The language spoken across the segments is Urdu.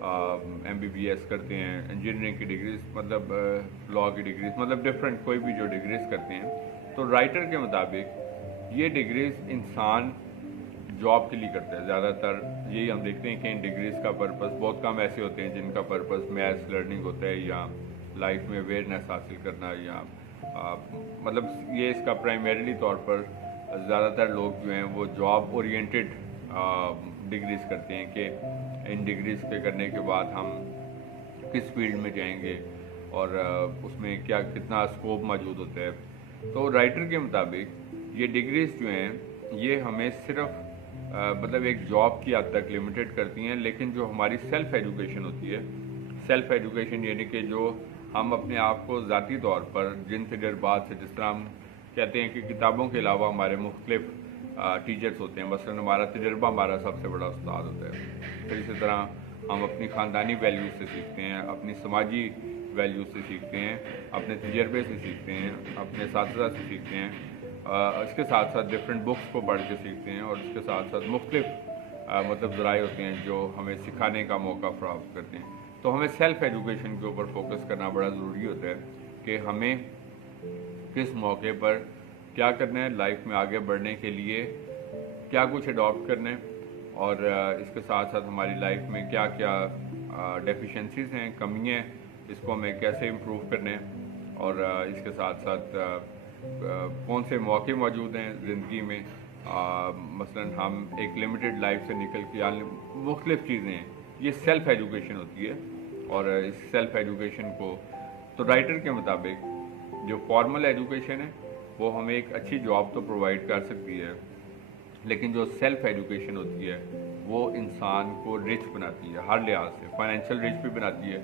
MBBS کرتے ہیں, انجینئرنگ کی ڈگریز, مطلب لاء کی ڈگریز, مطلب ڈفرینٹ کوئی بھی جو ڈگریز کرتے ہیں. تو رائٹر کے مطابق یہ ڈگریز انسان جاب کے لیے کرتا ہے زیادہ تر. یہی ہم دیکھتے ہیں کہ ان ڈگریز کا پرپس, بہت کم ایسے ہوتے ہیں جن کا پرپس میتھس لرننگ ہوتا ہے یا لائف میں اویئرنیس حاصل کرنا, یا مطلب یہ اس کا پرائمریلی طور پر زیادہ تر لوگ جو ہیں وہ جاب اورینٹڈ ڈگریز کرتے ہیں کہ ان ڈگریز کے کرنے کے بعد ہم کس فیلڈ میں جائیں گے اور اس میں کیا کتنا اسکوپ موجود ہوتا ہے. تو رائٹر کے مطابق یہ ڈگریز جو ہیں یہ ہمیں صرف مطلب ایک جاب کی حد تک لمیٹڈ کرتی ہیں, لیکن جو ہماری سیلف ایجوکیشن ہوتی ہے, سیلف ایجوکیشن یعنی کہ جو ہم اپنے آپ کو ذاتی طور پر جن تجربات سے, جس طرح ہم کہتے ہیں کہ کتابوں کے علاوہ ہمارے مختلف ٹیچرز ہوتے ہیں, مثلاً ہمارا تجربہ ہمارا سب سے بڑا استاد ہوتا ہے. پھر اسی طرح ہم اپنی خاندانی ویلیوز سے سیکھتے ہیں, اپنی سماجی ویلیوز سے سیکھتے ہیں, اپنے تجربے سے سیکھتے ہیں, اپنے اساتذہ سے سیکھتے ہیں, اس کے ساتھ ساتھ ڈفرینٹ بکس کو پڑھ کے سیکھتے ہیں, اور اس کے ساتھ ساتھ مختلف مطلب ذرائع ہوتے ہیں جو ہمیں سکھانے کا موقع فراہم کرتے ہیں. تو ہمیں سیلف ایجوکیشن کے اوپر فوکس کرنا بڑا ضروری ہوتا ہے کہ ہمیں کس موقع پر کیا کرنا ہے, لائف میں آگے بڑھنے کے لیے کیا کچھ اڈاپٹ کرنا ہے, اور اس کے ساتھ ساتھ ہماری لائف میں کیا کیا ڈیفیشنسیز ہیں, کمی ہیں, اس کو ہمیں کیسے امپروو کرنا ہے, اور اس کے ساتھ ساتھ کون سے موقع موجود ہیں زندگی میں, مثلاً ہم ایک لمیٹڈ لائف سے نکل کے مختلف چیزیں ہیں. یہ سیلف ایجوکیشن ہوتی ہے. اور اس سیلف ایجوکیشن کو تو رائٹر کے مطابق جو فارمل ایجوکیشن ہے وہ ہمیں ایک اچھی جاب تو پرووائڈ کر سکتی ہے, لیکن جو سیلف ایجوکیشن ہوتی ہے وہ انسان کو رچ بناتی ہے ہر لحاظ سے, فائنینشیل رچ بھی بناتی ہے.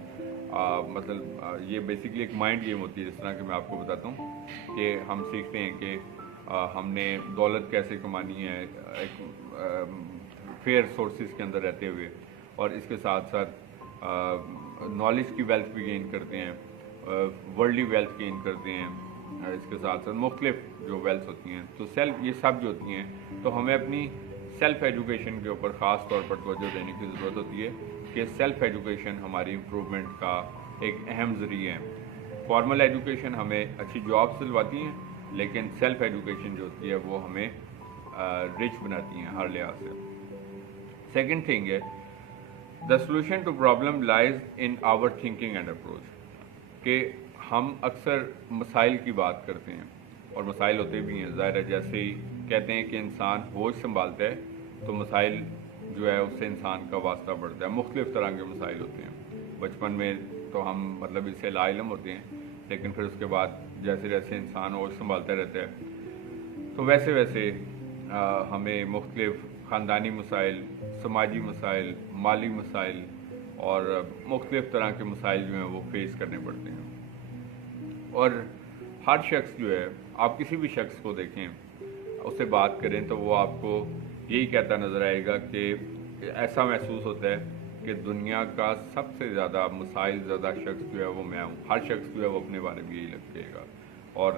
مطلب یہ بیسکلی ایک مائنڈ گیم ہوتی ہے, جس طرح کہ میں آپ کو بتاتا ہوں کہ ہم سیکھتے ہیں کہ ہم نے دولت کیسے کمانی ہے ایک فیئر سورسز کے اندر رہتے ہوئے, اور اس کے ساتھ ساتھ نالج کی ویلتھ بھی گین کرتے ہیں, ورلڈلی ویلتھ گین کرتے ہیں, اس کے ساتھ ساتھ مختلف جو ویلتھ ہوتی ہیں. تو یہ سب جو ہوتی ہیں, تو ہمیں اپنی سیلف ایجوکیشن کے اوپر خاص طور پر توجہ دینے کی ضرورت ہوتی ہے کہ سیلف ایجوکیشن ہماری امپروومنٹ کا ایک اہم ذریعہ ہے. فارمل ایجوکیشن ہمیں اچھی جاب دلواتی ہیں, لیکن سیلف ایجوکیشن جو ہوتی ہے وہ ہمیں رچ بناتی ہیں ہر لحاظ سے. سیکنڈ تھنگ ہے the solution to problem lies in our thinking and approach, کہ ہم اکثر مسائل کی بات کرتے ہیں, اور مسائل ہوتے بھی ہیں ظاہر ہے. جیسے ہی کہتے ہیں کہ انسان ہوش سنبھالتا ہے تو مسائل جو ہے اس سے انسان کا واسطہ بڑھتا ہے. مختلف طرح کے مسائل ہوتے ہیں. بچپن میں تو ہم مطلب اس سے لا علم ہوتے ہیں, لیکن پھر اس کے بعد جیسے جیسے انسان ہوش سنبھالتا رہتا ہے تو ویسے ویسے ہمیں مختلف خاندانی مسائل, سماجی مسائل, مالی مسائل اور مختلف طرح کے مسائل جو ہیں وہ فیس کرنے پڑتے ہیں. اور ہر شخص جو ہے, آپ کسی بھی شخص کو دیکھیں, اس سے بات کریں تو وہ آپ کو یہی کہتا نظر آئے گا کہ ایسا محسوس ہوتا ہے کہ دنیا کا سب سے زیادہ مسائل زیادہ شخص جو ہے وہ میں ہوں. ہر شخص جو ہے وہ اپنے بارے میں یہی لگے گا, اور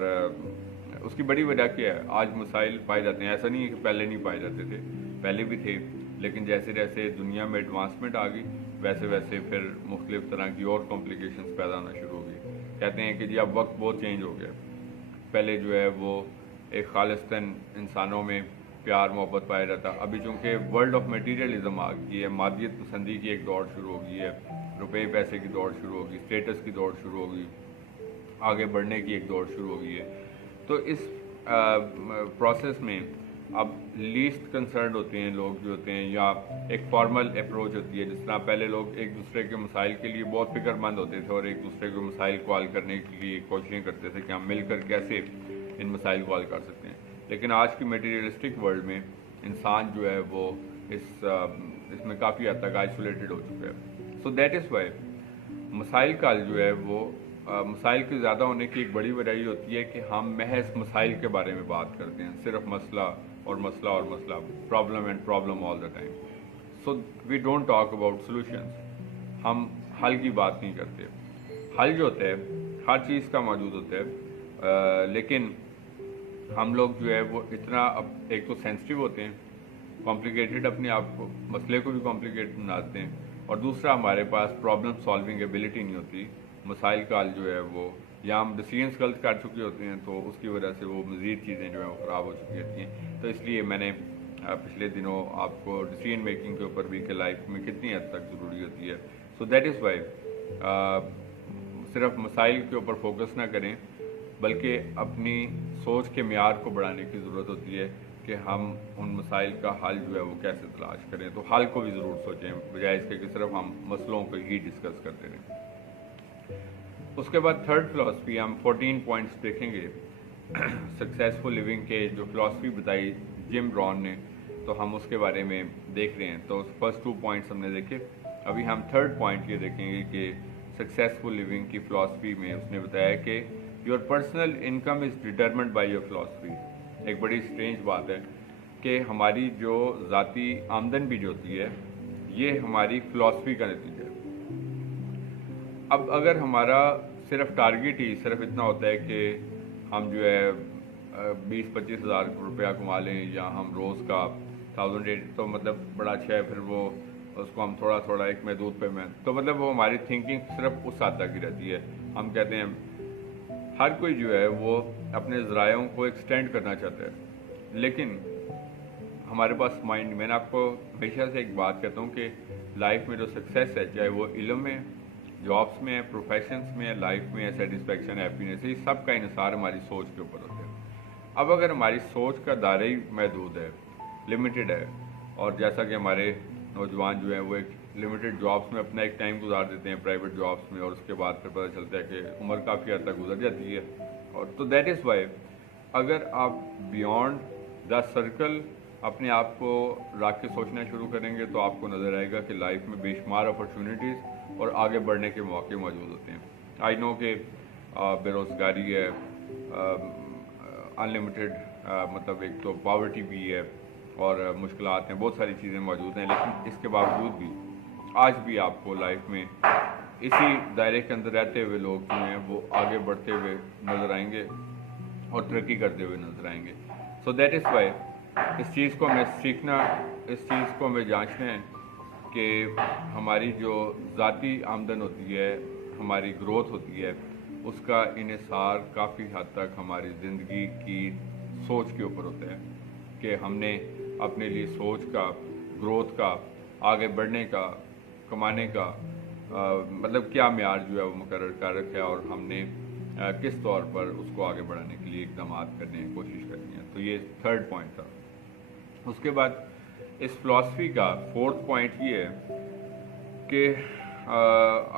اس کی بڑی وجہ کیا ہے, آج مسائل پائے جاتے ہیں. ایسا نہیں ہے کہ پہلے نہیں پائے جاتے تھے, پہلے بھی تھے, لیکن جیسے جیسے دنیا میں ایڈوانسمنٹ آ گئی ویسے ویسے پھر مختلف طرح کی اور کمپلیکیشنز پیدا ہونا شروع ہو گئی. کہتے ہیں کہ جی اب وقت بہت چینج ہو گیا. پہلے جو ہے وہ ایک خالصتاً انسانوں میں پیار محبت پایا جاتا. ابھی چونکہ ورلڈ آف میٹیریلزم آ گئی ہے, مادیت پسندی کی ایک دوڑ شروع ہو گئی ہے, روپے پیسے کی دوڑ شروع ہو گئی, اسٹیٹس کی دوڑ شروع ہو گئی, آگے بڑھنے کی ایک دوڑ شروع ہو گئی ہے. تو اس پروسیس میں اب لیسٹ کنسرنڈ ہوتے ہیں لوگ جو ہوتے ہیں, یا ایک فارمل اپروچ ہوتی ہے. جس طرح پہلے لوگ ایک دوسرے کے مسائل کے لیے بہت فکر مند ہوتے تھے اور ایک دوسرے کو مسائل کو حل کرنے کے لیے کوششیں کرتے تھے کہ ہم مل کر کیسے ان مسائل کو حل کر سکتے ہیں. لیکن آج کی میٹیریلسٹک ورلڈ میں انسان جو ہے وہ اس میں کافی حد تک آئسولیٹڈ ہو چکا ہے. سو دیٹ از وائی مسائل کا حل جو ہے وہ مسائل کے زیادہ ہونے کی ایک بڑی وجہ یہ ہوتی ہے کہ ہم محض مسائل کے بارے میں بات کرتے ہیں, صرف مسئلہ اور مسئلہ اور مسئلہ, problem and problem all the time. So we don't talk about solutions. ہم حل کی بات نہیں کرتے. حل جو ہوتا ہے ہر چیز کا موجود ہوتا ہے, لیکن ہم لوگ جو ہے وہ اتنا ایک تو سینسٹیو ہوتے ہیں, کمپلیکیٹڈ اپنے آپ کو, مسئلے کو بھی کمپلیکیٹ بناتے ہیں, اور دوسرا ہمارے پاس پرابلم سالونگ ایبلٹی نہیں ہوتی. مسائل کا حل جو ہے وہ یا ہم ڈیسیجنس غلط کر چکے ہوتے ہیں تو اس کی وجہ سے وہ مزید چیزیں جو ہیں وہ خراب ہو چکی ہوتی ہیں. تو اس لیے میں نے پچھلے دنوں آپ کو ڈیسیجن میکنگ کے اوپر بھی کہ لائف میں کتنی حد تک ضروری ہوتی ہے. سو دیٹ از وائی صرف مسائل کے اوپر فوکس نہ کریں بلکہ اپنی سوچ کے معیار کو بڑھانے کی ضرورت ہوتی ہے کہ ہم ان مسائل کا حل جو ہے وہ کیسے تلاش کریں. تو حل کو بھی ضرور سوچیں بجائے اس کے کہ صرف ہم مسئلوں کو ہی ڈسکس کرتے رہیں. اس کے بعد تھرڈ فلاسفی ہم 14 پوائنٹس دیکھیں گے سکسیزفل لیونگ کے جو فلاسفی بتائی جم رون نے, تو ہم اس کے بارے میں دیکھ رہے ہیں. تو فرسٹ 2 پوائنٹس ہم نے دیکھے. ابھی ہم تھرڈ پوائنٹ یہ دیکھیں گے کہ سکسیزفل لیونگ کی فلاسفی میں اس نے بتایا کہ your personal income is determined by your philosophy. ایک بڑی اسٹرینج بات ہے کہ ہماری جو ذاتی آمدن بھی جو ہوتی ہے یہ ہماری فلاسفی کا نتیجہ ہے. اب اگر ہمارا صرف ٹارگیٹ ہی صرف اتنا ہوتا ہے کہ ہم جو ہے 20-25 ہزار روپیہ کما لیں یا ہم روز کا 1000 تو مطلب بڑا اچھا ہے, پھر وہ اس کو ہم تھوڑا تھوڑا ایک محدود پہ میں تو مطلب وہ ہماری تھنکنگ صرف اس حد تک ہی رہتی ہے. ہم کہتے ہیں ہر کوئی جو ہے وہ اپنے ذرائعوں کو ایکسٹینڈ کرنا چاہتا ہے لیکن ہمارے پاس مائنڈ, میں نے آپ کو ہمیشہ سے ایک بات کہتا ہوں کہ لائف میں جو سکسیس ہے چاہے وہ علم میں, جابس میں, پروفیشنس میں, لائف میں, سیٹسفیکشن, ہیپینس, یہ سب کا انحصار ہماری سوچ کے اوپر ہوتا ہے. اب اگر ہماری سوچ کا دائرہ ہی محدود ہے, لمیٹڈ ہے, اور جیسا کہ ہمارے نوجوان جو ہیں وہ ایک لمیٹڈ جابس میں اپنا ایک ٹائم گزار دیتے ہیں پرائیویٹ جابس میں, اور اس کے بعد پھر پتہ چلتا ہے کہ عمر کافی حد تک گزر جاتی ہے. اور تو دیٹ از وائی اگر آپ بیونڈ دا سرکل اپنے آپ کو رکھ کے سوچنا شروع کریں گے تو آپ کو نظر آئے گا کہ لائف میں بے شمار اپرچونیٹیز اور آگے بڑھنے کے مواقع موجود ہوتے ہیں. آئی نو کہ بے روزگاری ہے, انلمیٹڈ مطلب ایک تو پاورٹی بھی ہے اور مشکلات ہیں, بہت ساری چیزیں موجود ہیں, لیکن اس کے باوجود بھی آج بھی آپ کو لائف میں اسی دائرے کے اندر رہتے ہوئے لوگ جو ہیں وہ آگے بڑھتے ہوئے نظر آئیں گے اور ترقی کرتے ہوئے نظر آئیں گے. سو دیٹ از وائی اس چیز کو ہمیں سیکھنا, اس چیز کو ہمیں جانچنا ہے کہ ہماری جو ذاتی آمدن ہوتی ہے, ہماری گروتھ ہوتی ہے, اس کا انحصار کافی حد تک ہماری زندگی کی سوچ کے اوپر ہوتا ہے کہ ہم نے اپنے لیے سوچ کا, گروتھ کا, آگے بڑھنے کا, کمانے کا مطلب کیا معیار جو ہے وہ مقرر کر رکھا ہے اور ہم نے کس طور پر اس کو آگے بڑھانے کے لیے اقدامات کرنے کی کوشش کرنی ہے. تو یہ تھرڈ پوائنٹ تھا. اس کے بعد اس فلاسفی کا فورتھ پوائنٹ یہ ہے کہ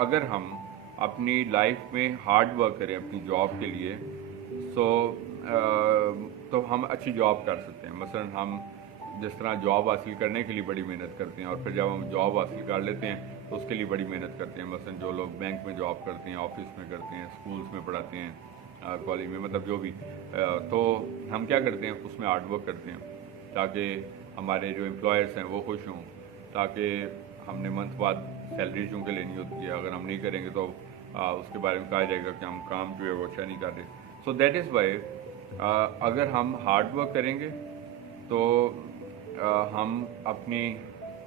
اگر ہم اپنی لائف میں ہارڈ ورک کریں اپنی جاب کے لیے تو ہم اچھی جاب کر سکتے ہیں. مثلا ہم جس طرح جاب حاصل کرنے کے لیے بڑی محنت کرتے ہیں اور پھر جب ہم جاب حاصل کر لیتے ہیں تو اس کے لیے بڑی محنت کرتے ہیں. مثلا جو لوگ بینک میں جاب کرتے ہیں, آفس میں کرتے ہیں, اسکولس میں پڑھاتے ہیں, کالج میں, مطلب جو بھی, تو ہم کیا کرتے ہیں اس میں ہارڈ ورک کرتے ہیں تاکہ ہمارے جو امپلائرس ہیں وہ خوش ہوں, تاکہ ہم نے منتھ بعد سیلری چونکہ لینی ہوتی ہے, اگر ہم نہیں کریں گے تو اس کے بارے میں کہا جائے گا کہ ہم کام جو ہے وہ اچھا نہیں کر رہے. سو دیٹ از وائی اگر ہم ہارڈ ورک کریں گے تو ہم اپنی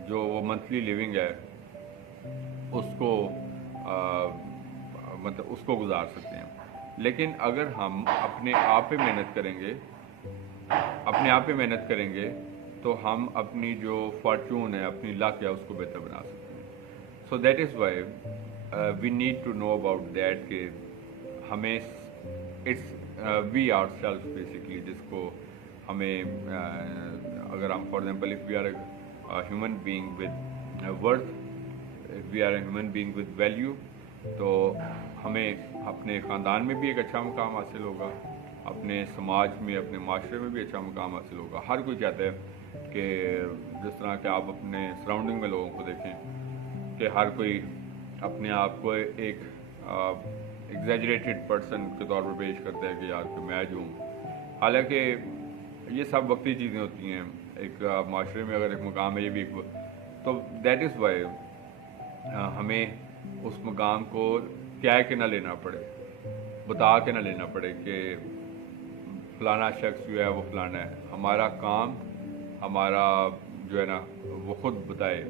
جو وہ منتھلی لیونگ ہے اس کو مطلب اس کو گزار سکتے ہیں. لیکن اگر ہم اپنے آپ پہ محنت کریں گے تو ہم اپنی جو فارچون ہے, اپنی لک ہے, اس کو بہتر بنا سکتے ہیں. So that is why we need to know about that کہ ہمیں وی آر سیلف بیسکلی, جس کو ہمیں اگر ہم for example if we are a human being with worth, if we are a human being with value, تو ہمیں اپنے خاندان میں بھی ایک اچھا مقام حاصل ہوگا, اپنے سماج میں, اپنے معاشرے میں بھی اچھا مقام حاصل ہوگا. ہر کوئی چاہتا ہے کہ جس طرح کہ آپ اپنے سراؤنڈنگ میں لوگوں کو دیکھیں کہ ہر کوئی اپنے آپ کو ایک ایگزیجریٹڈ پرسن کے طور پر پیش کرتا ہے کہ یار کہ میں جو ہوں, حالانکہ یہ سب وقتی چیزیں ہوتی ہیں. ایک معاشرے میں اگر ایک مقام ہے, یہ بھی ایک, تو دیٹ از وائی ہمیں اس مقام کو کہہ کے نہ لینا پڑے, بتا کے نہ لینا پڑے کہ فلانا شخص جو ہے وہ فلانا ہے. ہمارا کام, ہمارا جو ہے نا وہ خود بتائے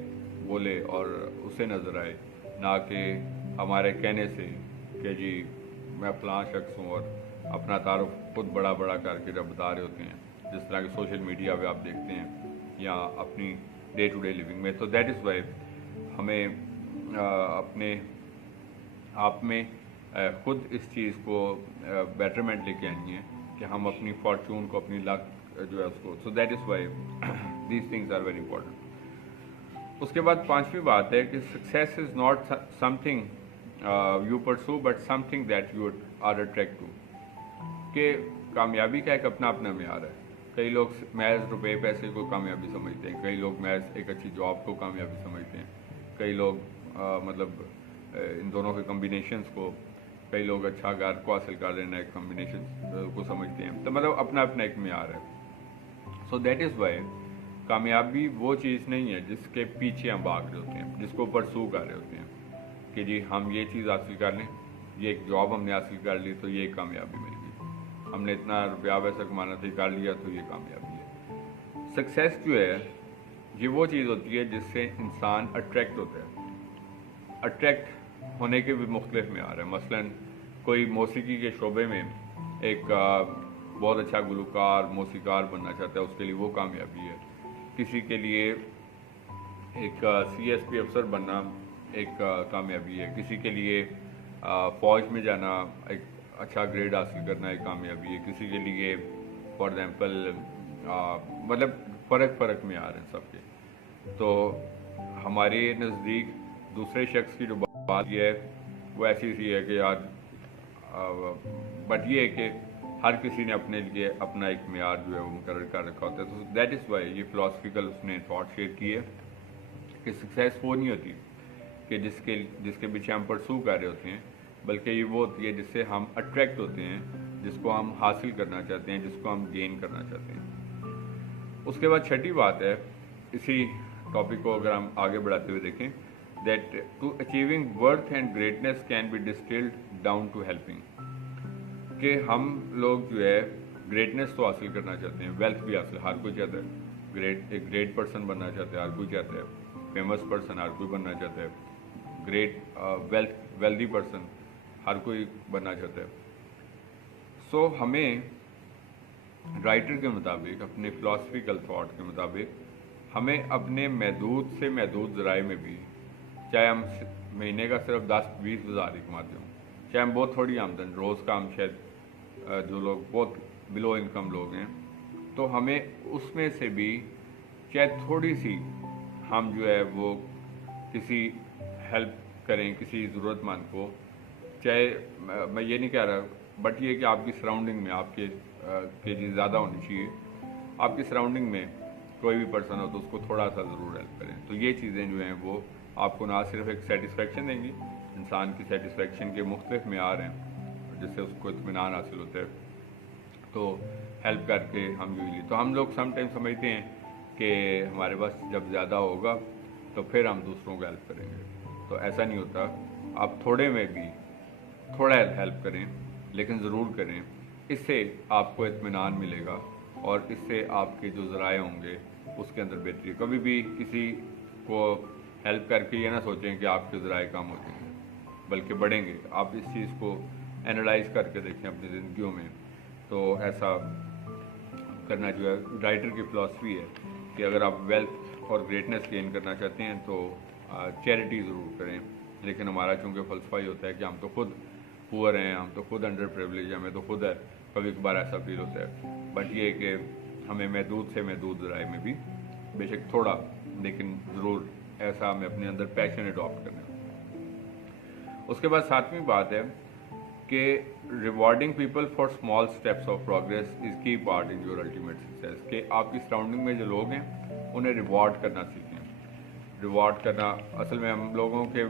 بولے اور اسے نظر آئے، نہ کہ ہمارے کہنے سے کہ جی میں فلاں شخص ہوں، اور اپنا تعارف خود بڑا بڑا کر کے جب بتا رہے ہوتے ہیں، جس طرح کہ سوشل میڈیا پہ آپ دیکھتے ہیں یا اپنی ڈے ٹو ڈے لیونگ میں. تو دیٹ از وائی ہمیں اپنے آپ میں خود اس چیز کو بیٹرمنٹ لے کے آئیں ہے کہ ہم اپنی فارچون کو، اپنی لک جو ہے اس کو. So that is why these things are very important. اس کے بعد پانچویں بات ہے کہ success is not something you pursue but something that you are attract to. کہ کامیابی کا ایک اپنا اپنا معیار ہے. کئی لوگ محض روپے پیسے کو کامیابی سمجھتے ہیں، کئی لوگ محض ایک اچھی جاب کو کامیابی سمجھتے ہیں، کئی لوگ مطلب ان دونوں کے کمبینیشنز کو، کئی لوگ اچھا گھر کو حاصل کر لینا ایک کمبینیشن کو سمجھتے ہیں. تو مطلب اپنا اپنا ایک معیار ہے. سو دیٹ از وائی کامیابی وہ چیز نہیں ہے جس کے پیچھے ہم بھاگ رہے ہوتے ہیں، جس کو پرسو کر رہے ہوتے ہیں کہ جی ہم یہ چیز حاصل کر لیں، یہ ایک جاب ہم نے حاصل کر لی تو یہ کامیابی مل گئی، ہم نے اتنا روپیہ ویسا کمانا تھا کر لیا تو یہ کامیابی ہے. سکسیس جو ہے یہ وہ چیز ہوتی ہے جس سے انسان اٹریکٹ ہوتا ہے. اٹریکٹ ہونے کے بھی مختلف معیار ہیں. مثلاً کوئی موسیقی کے شعبے میں ایک بہت اچھا گلوکار موسیقار بننا چاہتا ہے، اس کے لیے وہ کامیابی ہے. کسی کے لیے ایک سی ایس پی افسر بننا ایک کامیابی ہے. کسی کے لیے فوج میں جانا، ایک اچھا گریڈ حاصل کرنا ایک کامیابی ہے. کسی کے لیے فار ایگزامپل مطلب فرق معیار ہیں سب کے. تو ہمارے نزدیک دوسرے شخص کی جو بات یہ ہے وہ ایسی سی ہے کہ یار بٹ یہ ہے کہ ہر کسی نے اپنے لیے اپنا ایک معیار جو ہے وہ مقرر کر رکھا ہوتا ہے. تو دیٹ از وائی یہ فلاسفیکل اس نے تھاٹ شیئر کی ہے کہ سکسیس وہ نہیں ہوتی کہ جس کے پیچھے ہم پرسو کر رہے ہوتے ہیں، بلکہ یہ وہ ہوتی ہے جس سے ہم اٹریکٹ ہوتے ہیں، جس کو ہم حاصل کرنا چاہتے ہیں، جس کو ہم گین کرنا چاہتے ہیں. اس کے بعد چھٹی بات ہے، اسی ٹاپک کو اگر ہم آگے بڑھاتے ہوئے دیکھیں، that to achieving worth and greatness can be distilled down to helping. کہ ہم لوگ جو ہے گریٹنیس تو حاصل کرنا چاہتے ہیں، ویلتھ بھی حاصل ہر کوئی چاہتا ہے. ایک گریٹ پرسن بننا چاہتا ہے ہر کوئی چاہتا ہے، فیمس پرسن ہر کوئی بننا چاہتا ہے، گریٹ ویلدی پرسن ہر کوئی بننا چاہتا ہے. سو ہمیں رائٹر کے مطابق، اپنے فلاسفیکل تھاٹ کے مطابق، ہمیں اپنے محدود سے محدود ذرائع میں بھی، چاہے ہم مہینے کا صرف 10-20 ہزار ہی کماتے ہوں، چاہے ہم بہت تھوڑی آمدن، روز کا ہم شاید جو لوگ بہت بلو انکم لوگ ہیں، تو ہمیں اس میں سے بھی چاہے تھوڑی سی ہم جو ہے وہ کسی ہیلپ کریں کسی ضرورت مند کو. چاہے میں یہ نہیں کہہ رہا بٹ یہ کہ آپ کی سراؤنڈنگ میں آپ کے چیز زیادہ ہونی چاہیے، آپ کی سراؤنڈنگ میں کوئی بھی پرسن ہو تو اس کو تھوڑا سا ضرور ہیلپ کریں. تو یہ چیزیں جو ہیں وہ آپ کو نہ صرف ایک سیٹسفیکشن دیں گی، انسان کی سیٹسفیکشن کے مختلف معیار ہیں جس سے اس کو اطمینان حاصل ہوتا ہے. تو ہیلپ کر کے ہم یوزلی، تو ہم لوگ سم ٹائم سمجھتے ہیں کہ ہمارے پاس جب زیادہ ہوگا تو پھر ہم دوسروں کو ہیلپ کریں گے. تو ایسا نہیں ہوتا. آپ تھوڑے میں بھی تھوڑا ہیلپ کریں، لیکن ضرور کریں. اس سے آپ کو اطمینان ملے گا اور اس سے آپ کے جو ذرائع ہوں گے اس کے اندر بہتری. کبھی بھی کسی کو ہیلپ کر کے یہ نہ سوچیں کہ آپ کے ذرائع کم ہو جائیں گے، بلکہ بڑھیں گے. آپ اس چیز کو اینالائز کر کے دیکھیں اپنی زندگیوں میں. تو ایسا کرنا جو ہے رائٹر کی فلاسفی ہے کہ اگر آپ ویلتھ اور گریٹنیس گین کرنا چاہتے ہیں تو چیریٹی ضرور کریں. لیکن ہمارا چونکہ فلسفہ ہی ہوتا ہے کہ ہم تو خود پور ہیں، ہم تو خود انڈر پریولیج ہیں، ہمیں تو خود ہے، کبھی کبھار ایسا فیل ہوتا ہے. بٹ یہ کہ ہمیں محدود سے محدود ذرائع میں بھی بے شک تھوڑا، لیکن ضرور ایسا ہمیں اپنے اندر پیشن اڈاپٹ کرنا ہے. اس کے بعد ساتویں بات ہے کہ rewarding people for small steps of progress is key part in your ultimate success. کہ آپ کی سراؤنڈنگ میں جو لوگ ہیں انہیں ریوارڈ کرنا سیکھیں. ریوارڈ کرنا اصل میں ہم لوگوں کے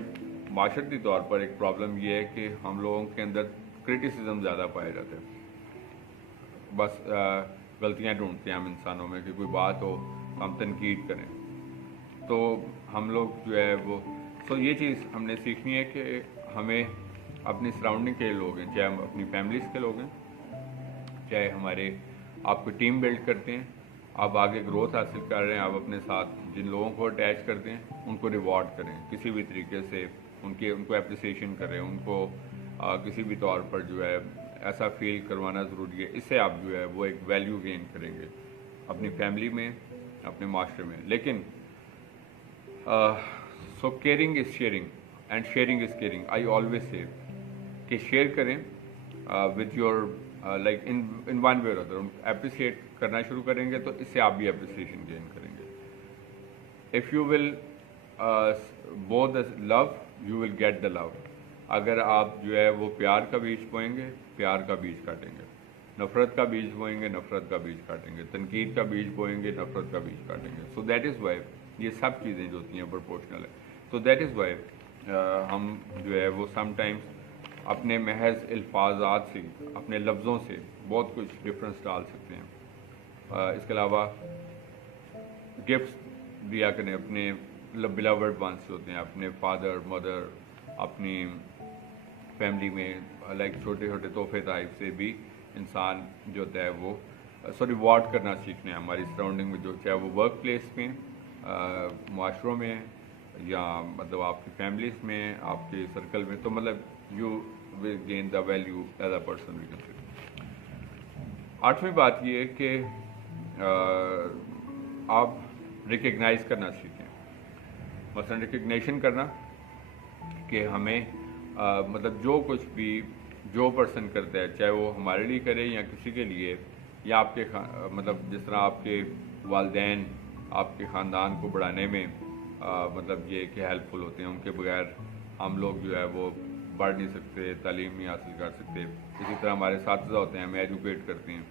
معاشرتی طور پر ایک پرابلم یہ ہے کہ ہم لوگوں کے اندر کرٹیسزم زیادہ پایا جاتا ہے. بس غلطیاں ڈھونڈتے ہیں ہم انسانوں میں کہ کوئی بات ہو تو ہم تنقید کریں. تو ہم لوگ جو ہے وہ یہ چیز ہم نے سیکھنی ہے کہ ہمیں اپنی سراؤنڈنگ کے لوگ ہیں، چاہے ہم اپنی فیملیز کے لوگ ہیں، چاہے ہمارے آپ کو ٹیم بلڈ کرتے ہیں آپ آگے گروتھ حاصل کر رہے ہیں، آپ اپنے ساتھ جن لوگوں کو اٹیچ کرتے ہیں ان کو ریوارڈ کریں، کسی بھی طریقے سے ان کو اپریسیشن کریں، ان کو کسی بھی طور پر جو ہے ایسا فیل کروانا ضروری ہے. اس سے آپ جو ہے وہ ایک ویلیو گین کریں گے اپنی فیملی میں، اپنے معاشرے میں. لیکن so caring is sharing and sharing is caring. I always say کہ شیئر کریں with your like in one way or other. Appreciate کرنا شروع کریں گے تو اس سے آپ بھی اپریسیشن گین کریں گے. اف یو ول بو دا love you will get the لو. اگر آپ جو ہے وہ پیار کا بیج بوئیں گے، پیار کا بیج کاٹیں گے. نفرت کا بیج بوئیں گے، نفرت کا بیج کاٹیں گے. تنقید کا بیج بوئیں گے، نفرت کا بیج کاٹیں گے. سو دیٹ از وائی یہ سب چیزیں جو ہوتی ہیں پرپورشنل ہے. سو دیٹ از وائی ہم جو ہے وہ سم ٹائمز اپنے محض الفاظات سے، اپنے لفظوں سے بہت کچھ ڈفرینس ڈال سکتے ہیں. اس کے علاوہ گفٹس دیا کریں اپنے بلاورڈ ونس سے ہوتے ہیں، اپنے فادر مدر، اپنی فیملی میں لائک چھوٹے چھوٹے تحفے تحائف سے بھی انسان جو ہوتا ہے وہ ریوارڈ کرنا سیکھنا ہے ہماری سراؤنڈنگ میں، جو چاہے وہ ورک پلیس میں، معاشروں میں، یا مطلب آپ کی فیملیز میں، آپ کے سرکل میں. تو مطلب you will gain the value as a person we can say. 8ویں بات یہ ہے کہ آپ ریکگنائز کرنا سیکھیں. مثلا ریکگنیشن کرنا کہ ہمیں مطلب جو کچھ بھی جو پرسن کرتا ہے، چاہے وہ ہمارے لیے کرے یا کسی کے لیے، یا آپ کے مطلب جس طرح آپ کے والدین آپ کے خاندان کو بڑھانے میں مطلب یہ کہ ہیلپ فل ہوتے ہیں، ان کے بغیر ہم لوگ جو ہے وہ بڑھ نہیں سکتے، تعلیم نہیں حاصل کر سکتے. اسی طرح ہمارے اساتذہ ہوتے ہیں، ہمیں ایجوکیٹ کرتے ہیں.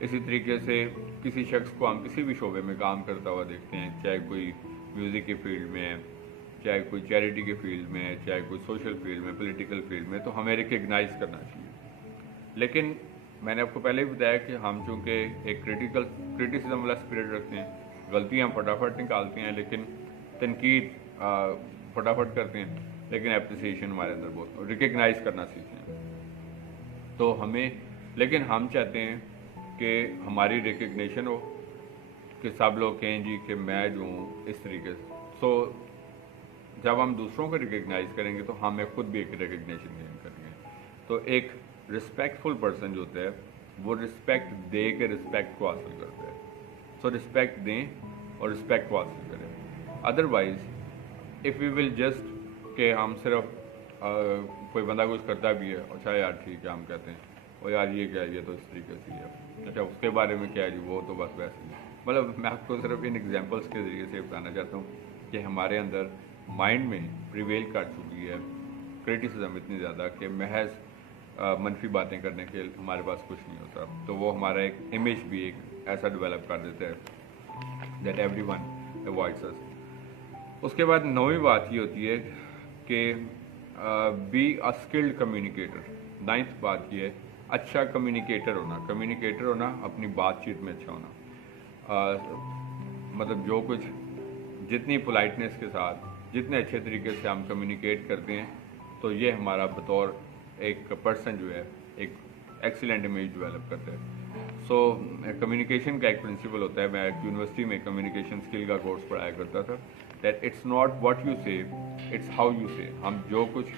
اسی طریقے سے کسی شخص کو ہم کسی بھی شعبے میں کام کرتا ہوا دیکھتے ہیں، چاہے کوئی میوزک کے فیلڈ میں، چاہے کوئی چیریٹی کے فیلڈ میں، چاہے کوئی سوشل فیلڈ میں، پولیٹیکل فیلڈ میں، تو ہمیں ریکگنائز کرنا چاہیے. لیکن میں نے آپ کو پہلے بھی بتایا کہ ہم چونکہ ایک کریٹیسزم والا اسپرٹ رکھتے ہیں، غلطیاں ہم فٹافٹ نکالتے ہیں، لیکن تنقید فٹافٹ کرتے ہیں، لیکن اپریسیشن ہمارے اندر بہت ریکگنائز کرنا سیکھیں. تو ہمیں لیکن ہم چاہتے ہیں کہ ہماری ریکگنیشن ہو، کہ سب لوگ کہیں جی کہ میں جو ہوں اس طریقے سے. سو جب ہم دوسروں کو ریکگنائز کریں گے تو ہمیں خود بھی ایک ریکگنیشن گین کریں گے. تو ایک رسپیکٹفل پرسن جو ہوتا ہے وہ رسپیکٹ دے کے رسپیکٹ کو حاصل کرتا ہے. سو رسپیکٹ دیں اور رسپیکٹ کو حاصل کریں. Otherwise if we will just کہ ہم صرف کوئی بندہ کچھ کرتا بھی ہے، اچھا یار ٹھیک ہے، ہم کہتے ہیں اور یار یہ کیا ہے، یہ تو اس طریقے سے ہے، اچھا اس کے بارے میں کیا ہے جی، وہ تو بس ویسے ہی. مطلب میں آپ کو صرف ان ایگزامپلس کے ذریعے سے بتانا چاہتا ہوں کہ ہمارے اندر مائنڈ میں پریویل کر چکی ہے کریٹیسزم اتنی زیادہ کہ محض منفی باتیں کرنے کے ہمارے پاس کچھ نہیں ہوتا. تو وہ ہمارا ایک امیج بھی ایک ایسا ڈیولپ کر دیتا ہے دیٹ ایوری ون اوائڈس اس. اس کے بعد 9ویں بات یہ ہوتی ہے کہ be a skilled communicator. 9th بات یہ ہے اچھا کمیونیکیٹر ہونا. کمیونیکیٹر ہونا اپنی بات چیت میں اچھا ہونا. مطلب جو کچھ جتنی پولائٹنس کے ساتھ جتنے اچھے طریقے سے ہم کمیونیکیٹ کرتے ہیں تو یہ ہمارا بطور ایک پرسن جو ہے ایک ایکسیلنٹ امیج ڈیولپ کرتا ہے. سو کمیونیکیشن کا ایک پرنسپل ہوتا ہے، میں ایک یونیورسٹی میں کمیونیکیشن اسکل کا کورس پڑھایا کرتا تھا، that it's not what you say, it's how you say. ہم جو کچھ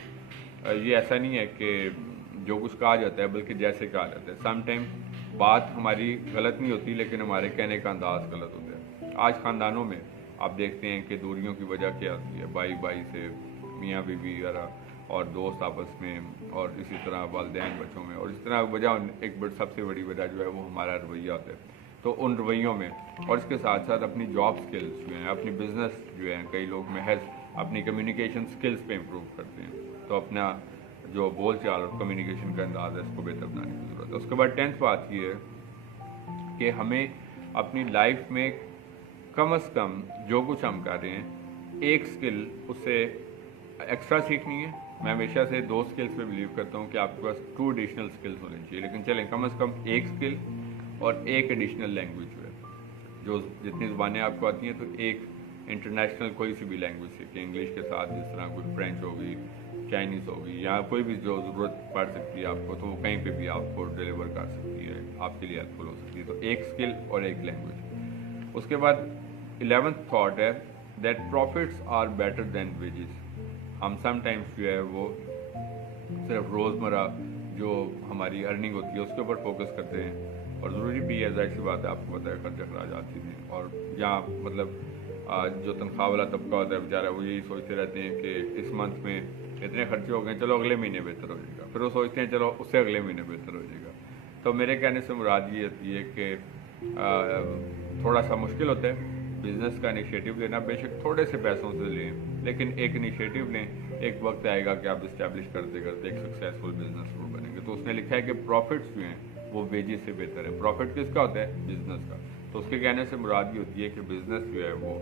یہ ایسا نہیں ہے کہ جو کچھ کہا جاتا ہے بلکہ جیسے کہا جاتا ہے. سم ٹائم بات ہماری غلط نہیں ہوتی لیکن ہمارے کہنے کا انداز غلط ہوتا ہے. آج خاندانوں میں آپ دیکھتے ہیں کہ دوریوں کی وجہ کیا ہوتی ہے، بھائی بھائی سے، میاں بیوی وغیرہ، اور دوست آپس میں، اور اسی طرح والدین بچوں میں، اور اس طرح وجہ ایک سب سے بڑی وجہ جو ہے وہ ہمارا رویہ ہوتا ہے. تو ان رویوں میں اور اس کے ساتھ ساتھ اپنی جاب سکلز جو ہیں، اپنی بزنس جو ہیں، کئی لوگ محض اپنی کمیونیکیشن سکلز پہ امپروو کرتے ہیں. تو اپنا جو بول چال اور کمیونیکیشن کا انداز ہے اس کو بہتر بنانے کی ضرورت ہے. اس کے بعد 10th بات یہ ہے کہ ہمیں اپنی لائف میں کم از کم جو کچھ ہم کر رہے ہیں ایک سکل اس سے ایکسٹرا سیکھنی ہے. میں ہمیشہ سے 2 سکلز پہ بلیو کرتا ہوں کہ آپ کے پاس 2 ایڈیشنل سکلز ہونے چاہیے، لیکن چلیں کم از کم ایک سکل اور ایک ایڈیشنل لینگویج جو ہے، جو جتنی زبانیں آپ کو آتی ہیں تو ایک انٹرنیشنل کوئی سی بھی لینگویج سیکھیں. انگلش کے ساتھ جس طرح کوئی فرینچ ہوگی، چائنیز ہوگی، یا کوئی بھی جو ضرورت پڑ سکتی ہے آپ کو تو وہ کہیں پہ بھی آپ کو ڈیلیور کر سکتی ہے، آپ کے لیے ہیلپ فل ہو سکتی ہے. تو ایک سکل اور ایک لینگویج. اس کے بعد 11th تھاٹ ہے that profits are better than wages. ہم سم ٹائمس جو ہے وہ صرف روزمرہ جو ہماری ارننگ ہوتی ہے اس کے اوپر فوکس کرتے ہیں, اور ضروری بھی ہے, ظاہر سی بات ہے, آپ کو پتہ ہے خرچ اخراجات چیزیں, اور یہاں مطلب جو تنخواہ والا طبقہ ہوتا ہے بیچارہ وہ یہی سوچتے رہتے ہیں کہ اس منتھ میں اتنے خرچے ہو گئے, چلو اگلے مہینے بہتر ہو جائے گا, پھر وہ سوچتے ہیں چلو اس سے اگلے مہینے بہتر ہو جائے گا. تو میرے کہنے سے مراد یہ ہوتی ہے کہ تھوڑا سا مشکل ہوتا ہے بزنس کا انیشیٹو لینا, بے شک تھوڑے سے پیسوں سے لیں, لیکن ایک انیشیٹو لیں, ایک وقت آئے گا کہ آپ اسٹیبلش کرتے کرتے ایک سکسیزفل بزنس ضرور بنیں گے. تو اس نے لکھا ہے کہ پروفٹس جو ہیں وہ ویجز سے بہتر ہے. پروفٹ کس کا ہوتا ہے؟ بزنس کا. تو اس کے کہنے سے مراد یہ ہوتی ہے کہ بزنس جو ہے وہ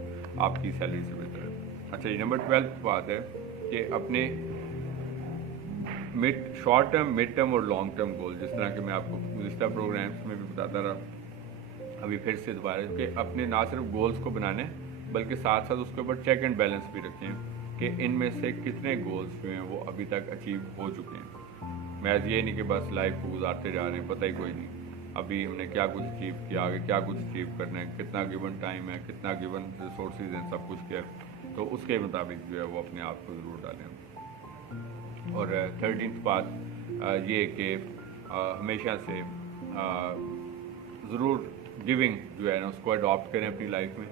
آپ کی سیلری سے بہتر ہے. اچھا جی, نمبر 12 بات ہے کہ اپنے شارٹ ٹرم, مڈ ٹرم اور لانگ ٹرم گول, جس طرح کہ میں آپ کو گزشتہ پروگرامس میں بھی بتاتا رہا, ابھی پھر سے دوبارہ, کہ اپنے نہ صرف گولز کو بنانے بلکہ ساتھ ساتھ اس کے اوپر چیک اینڈ بیلنس بھی رکھیں کہ ان میں سے کتنے گولز جو ہیں وہ ابھی تک اچیو ہو چکے ہیں. محض یہ نہیں کہ بس لائف کو گزارتے جا رہے ہیں, پتہ ہی کوئی نہیں ابھی ہم نے کیا کچھ اچیو کیا, آگے کیا کچھ اچیو کرنا ہے, کتنا گیون ٹائم ہے, کتنا گیون ریسورسز ہیں, سب کچھ کیا. تو اس کے مطابق جو ہے وہ اپنے آپ کو ضرور ڈالیں. اور 13th بات یہ کہ ہمیشہ سے ضرور گیونگ جو ہے نا اس کو اڈاپٹ کریں اپنی لائف میں.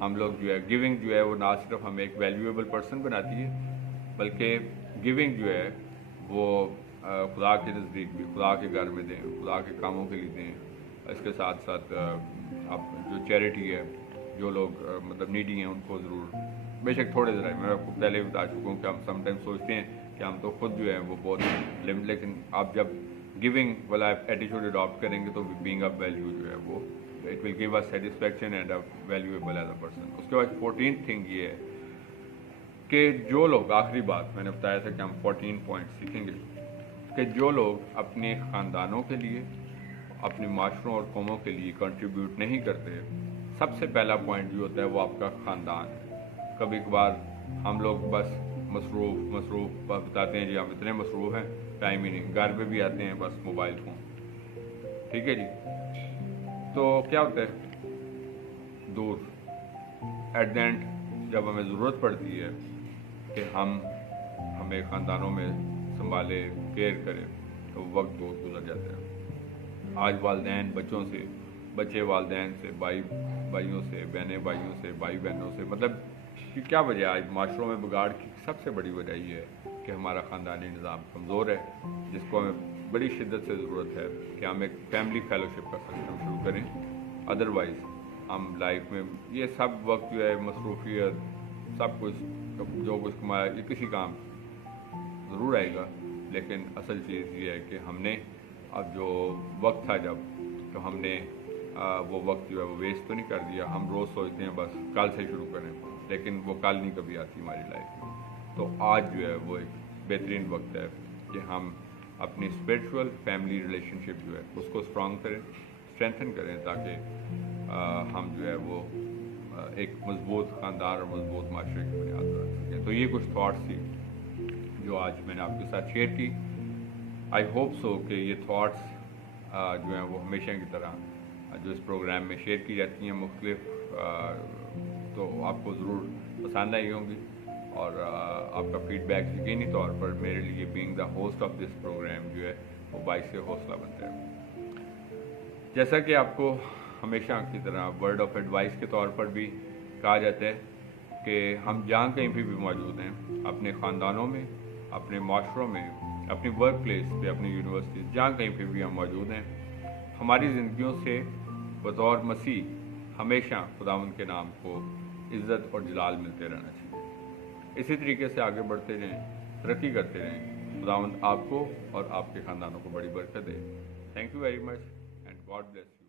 ہم لوگ جو ہے گیونگ جو ہے وہ نہ صرف ہمیں ایک ویلیویبل پرسن بناتی ہے, بلکہ گیونگ جو ہے وہ خدا کے نزدیک بھی, خدا کے گھر میں دیں, خدا کے کاموں کے لیے دیں. اس کے ساتھ ساتھ آپ جو چیریٹی ہے, جو لوگ مطلب نیڈی ہیں ان کو ضرور, بے شک تھوڑے ذرا, میں آپ کو پہلے بتا چکا ہوں کہ ہم سم ٹائم سوچتے ہیں کہ ہم تو خود جو ہے وہ بہت لیکن آپ جب گیونگ والا ایٹیٹیوڈ اڈاپٹ کریں گے تو بینگ آف ویلیو جو ہے وہ it will give us satisfaction and valuable as a person. اس کے بعد 14th تھنگ یہ ہے کہ جو لوگ, آخری بات میں نے بتایا تھا کہ ہم 14 پوائنٹ سیکھیں گے, کہ جو لوگ اپنے خاندانوں کے لیے, اپنے معاشروں اور قوموں کے لیے کنٹریبیوٹ نہیں کرتے, سب سے پہلا پوائنٹ جو ہوتا ہے وہ آپ کا خاندان ہے. کبھی کبھار ہم لوگ بس مصروف بتاتے ہیں جی ہم اتنے مصروف ہیں, ٹائم ہی نہیں, گھر پہ بھی آتے ہیں بس موبائل فون, ٹھیک ہے جی. تو کیا ہوتا ہے دور ایٹ دا اینڈ جب ہمیں ضرورت پڑتی ہے کہ ہمیں خاندانوں میں سنبھالے, کیئر کرے, تو وقت بہت گزر جاتا ہے. آج والدین بچوں سے, بچے والدین سے, بھائیوں سے, بہنیں بھائیوں سے, بھائی بہنوں سے, مطلب کہ کیا وجہ ہے آج معاشروں میں بگاڑ کی؟ سب سے بڑی وجہ یہ ہے کہ ہمارا خاندانی نظام کمزور ہے, جس کو ہمیں بڑی شدت سے ضرورت ہے کہ ہم ایک فیملی فیلوشپ کا سسٹم شروع کریں. ادروائز ہم لائف میں یہ سب وقت جو ہے مصروفیت, سب کچھ جو کچھ کمایا یہ کسی کام ضرور آئے گا, لیکن اصل چیز یہ ہے کہ ہم نے اب جو وقت تھا جب, تو ہم نے وہ وقت جو ہے وہ ویسٹ تو نہیں کر دیا. ہم روز سوچتے ہیں بس کل سے شروع کریں, لیکن وہ کل نہیں کبھی آتی ہماری لائف میں. تو آج جو ہے وہ ایک بہترین وقت ہے کہ ہم اپنی اسپریچول فیملی ریلیشن شپ جو ہے اس کو اسٹرانگ کریں, اسٹرینتھن کریں, تاکہ ہم جو ہے وہ ایک مضبوط خاندان اور مضبوط معاشرے کی بنیاد پر رکھ سکیں. تو یہ کچھ تھاٹس تھی جو آج میں نے آپ کے ساتھ شیئر کی. آئی ہوپ سو کہ یہ تھاٹس جو ہیں وہ ہمیشہ کی طرح جو اس پروگرام میں شیئر کی جاتی ہیں مختلف, تو آپ کو ضرور پسند آئی ہوں گی, اور آپ کا فیڈ بیک یقینی طور پر میرے لیے being the host of this program جو ہے وہ باعث حوصلہ بنتا ہے. جیسا کہ آپ کو ہمیشہ کی طرح ورڈ آف ایڈوائس کے طور پر بھی کہا جاتا ہے کہ ہم جہاں کہیں بھی موجود ہیں, اپنے خاندانوں میں, اپنے معاشروں میں, اپنی ورک پلیس پہ, اپنی یونیورسٹیز, جہاں کہیں پہ بھی ہم موجود ہیں, ہماری زندگیوں سے بطور مسیح ہمیشہ خداوند کے نام کو عزت اور جلال ملتے رہنا چاہیے. اسی طریقے سے آگے بڑھتے رہیں, ترقی کرتے رہیں. خداوند آپ کو اور آپ کے خاندانوں کو بڑی برکت دے. Thank you very much and God bless.